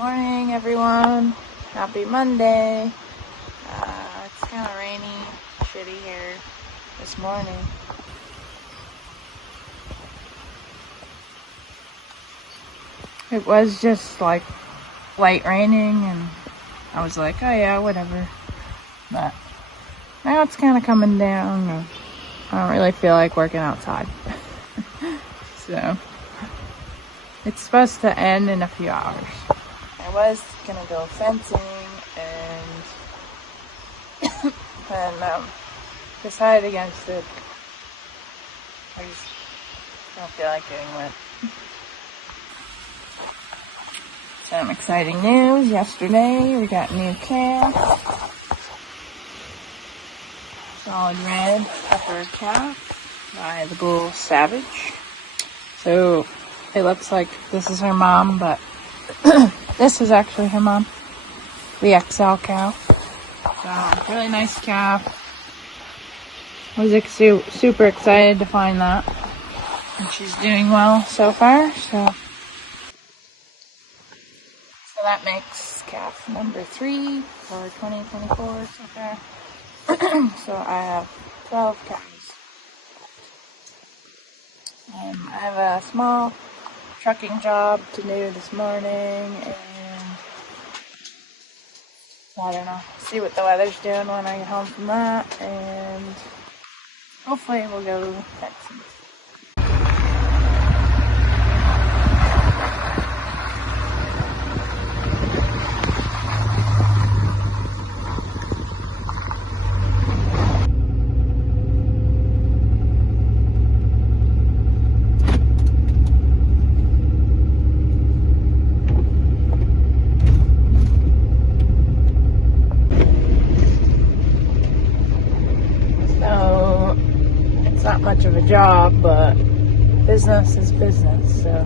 Morning, everyone. Happy Monday. It's kind of rainy, shitty here this morning. It was just like light raining, and I was like, oh yeah, whatever. But now it's kind of coming down, and I don't really feel like working outside. So it's supposed to end in a few hours. I was gonna go fencing and decided against it. I just don't feel like getting wet. Some exciting news. Yesterday we got new calf. Solid red pepper calf by the Bull Savage. So it looks like this is her mom, but this is actually her mom, the XL cow. So, really nice calf. I was super excited to find that. And she's doing well so far. So that makes calf number 3 for 2024 so far. So I have 12 cows. I have a small trucking job to do this morning, and I don't know, see what the weather's doing when I get home from that, and hopefully we'll go fencing. Not much of a job, but business is business. So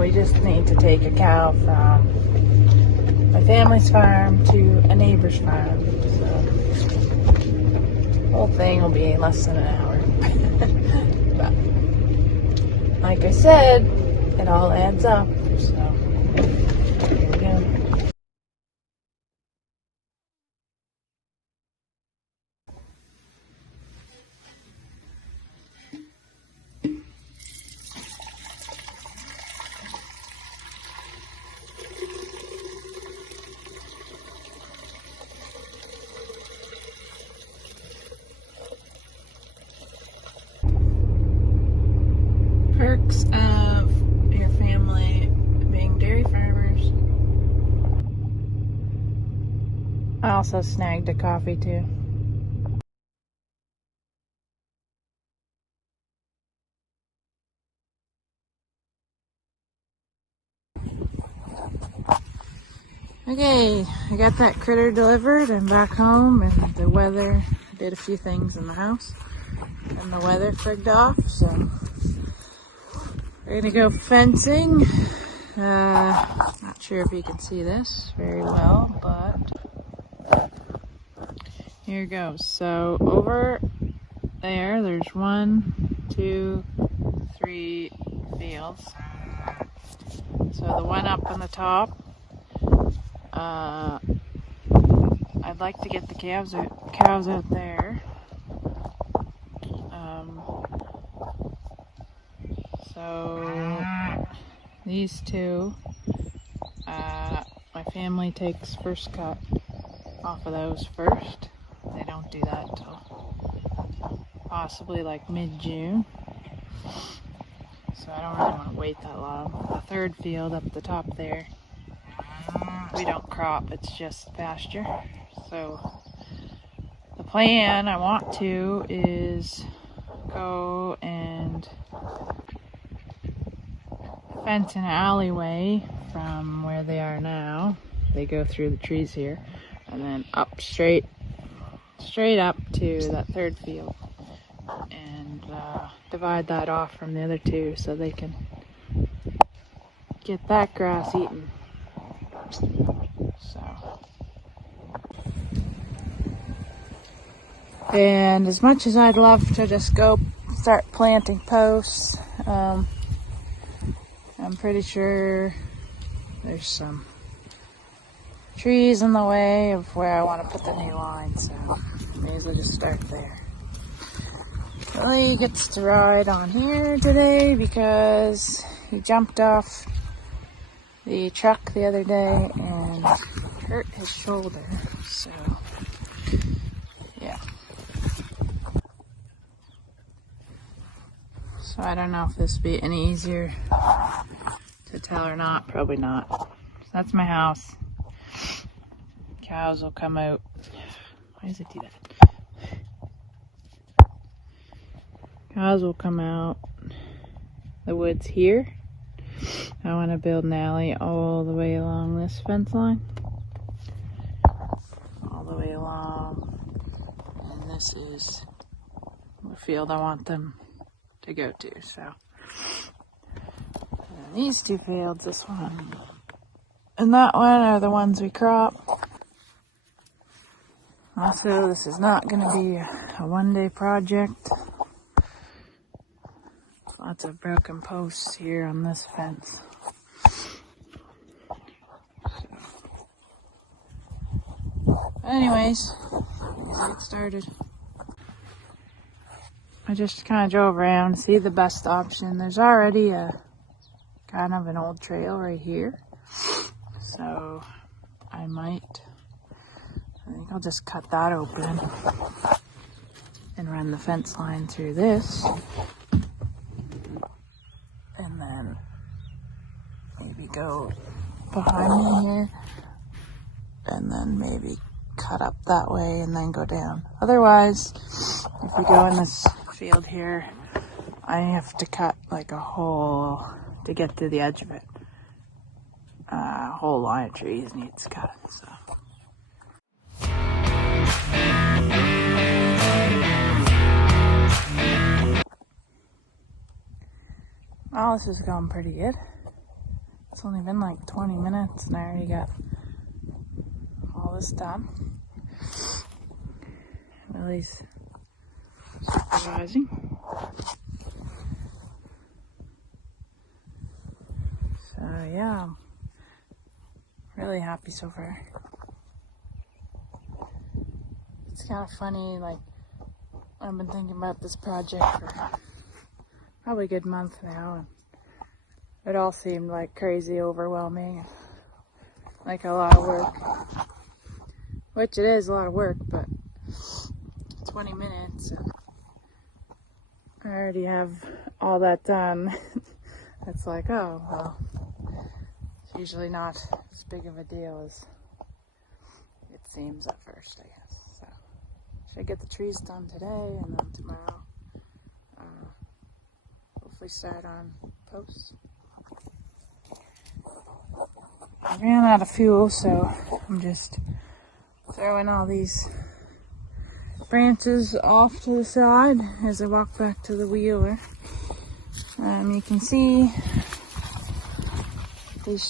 we just need to take a cow from my family's farm to a neighbor's farm. So the whole thing will be less than an hour. But like I said, it all adds up. So here we go. Perks of your family being dairy farmers. I also snagged a coffee too. Okay, I got that critter delivered and back home, and the weather, did a few things in the house, and the weather frigged off, so we're gonna go fencing. Not sure if you can see this very well, but here goes. So over there's 1, 2, 3 fields. So the one up on the top, I'd like to get the cows out there. So these two, my family takes first cut off of those first. They don't do that till possibly like mid-June. So I don't really want to wait that long. The third field up the top there, we don't crop, it's just pasture. So the plan I want to is go and fence an alleyway from where they are now. They go through the trees here, and then up straight up to that third field, and divide that off from the other two so they can get that grass eaten. So, and as much as I'd love to just go start planting posts, I'm pretty sure there's some trees in the way of where I want to put the new line, so may as well just start there. Willie gets to ride on here today because he jumped off the truck the other day and hurt his shoulder, so yeah. So I don't know if this would be any easier to tell or not. Probably not. That's my house. Cows will come out. Why does it do that? Cows will come out the woods here. I want to build an alley all the way along this fence line. All the way along. And this is the field I want them to go to. So, and these two fields, this one and that one, are the ones we crop. Also, this is not going to be a one-day project. Lots of broken posts here on this fence. Anyways, let's get started. I just kind of drove around to see the best option. There's already a kind of an old trail right here. So I think I'll just cut that open and run the fence line through this. And then maybe go behind me here. And then maybe cut up that way and then go down. Otherwise, if we go in this field here, I have to cut like a hole to get to the edge of it. A whole line of trees needs cut, so. Well, this is going pretty good. It's only been like 20 minutes and I already got all this done. Willie's supervising. So yeah, I'm really happy so far. It's kind of funny, like, I've been thinking about this project for probably a good month now, and it all seemed like crazy overwhelming and like a lot of work, which it is a lot of work, but 20 minutes and I already have all that done. It's like, oh well, it's usually not as big of a deal as it seems at first, I guess. So should get the trees done today, and then tomorrow hopefully start on posts. I ran out of fuel, so I'm just throwing all these branches off to the side as I walk back to the wheeler. You can see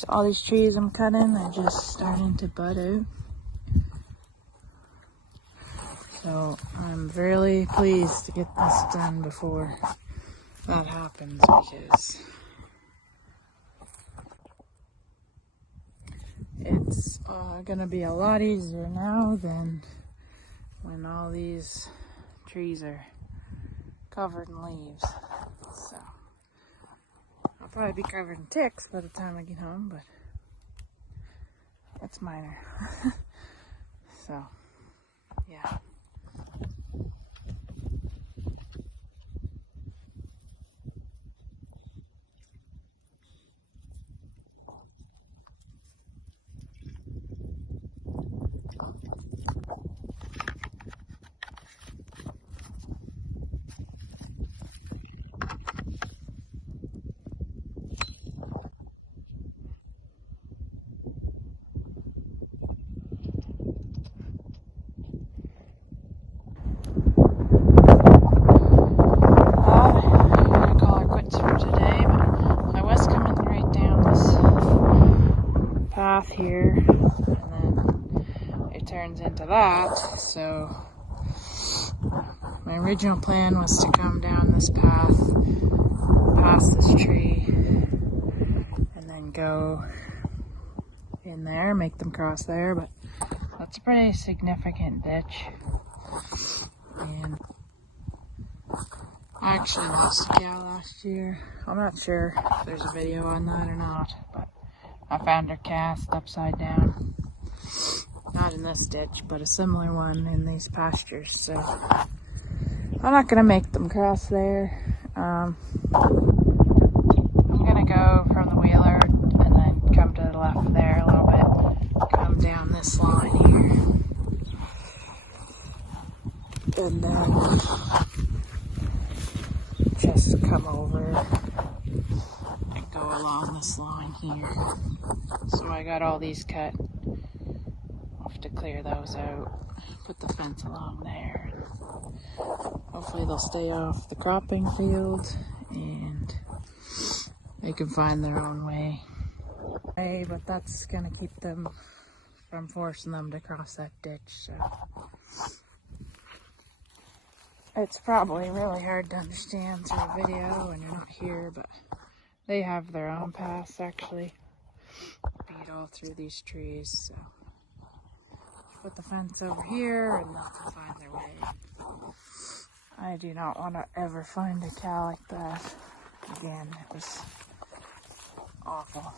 all these trees I'm cutting are just starting to bud out. So I'm really pleased to get this done before that happens, because it's gonna be a lot easier now than when all these trees are covered in leaves. So I'll probably be covered in ticks by the time I get home, but that's minor. So yeah. Here, and then it turns into that. So my original plan was to come down this path, past this tree, and then go in there, make them cross there, but that's a pretty significant ditch. And I actually lost a cow last year. I'm not sure if there's a video on that or not, but I found her cast upside down. Not in this ditch, but a similar one in these pastures. So I'm not gonna make them cross there. I'm gonna go from the wheeler and then come to the left there a little bit. Come down this line here. And then just come over and go along this line here. So I got all these cut. I'll have to clear those out. Put the fence along there. Hopefully they'll stay off the cropping field and they can find their own way. Hey, but that's gonna keep them from forcing them to cross that ditch. So it's probably really hard to understand through a video when you're not here, but they have their own paths actually. Beat all through these trees, so put the fence over here and let them find their way. I do not want to ever find a cow like that again. It was awful.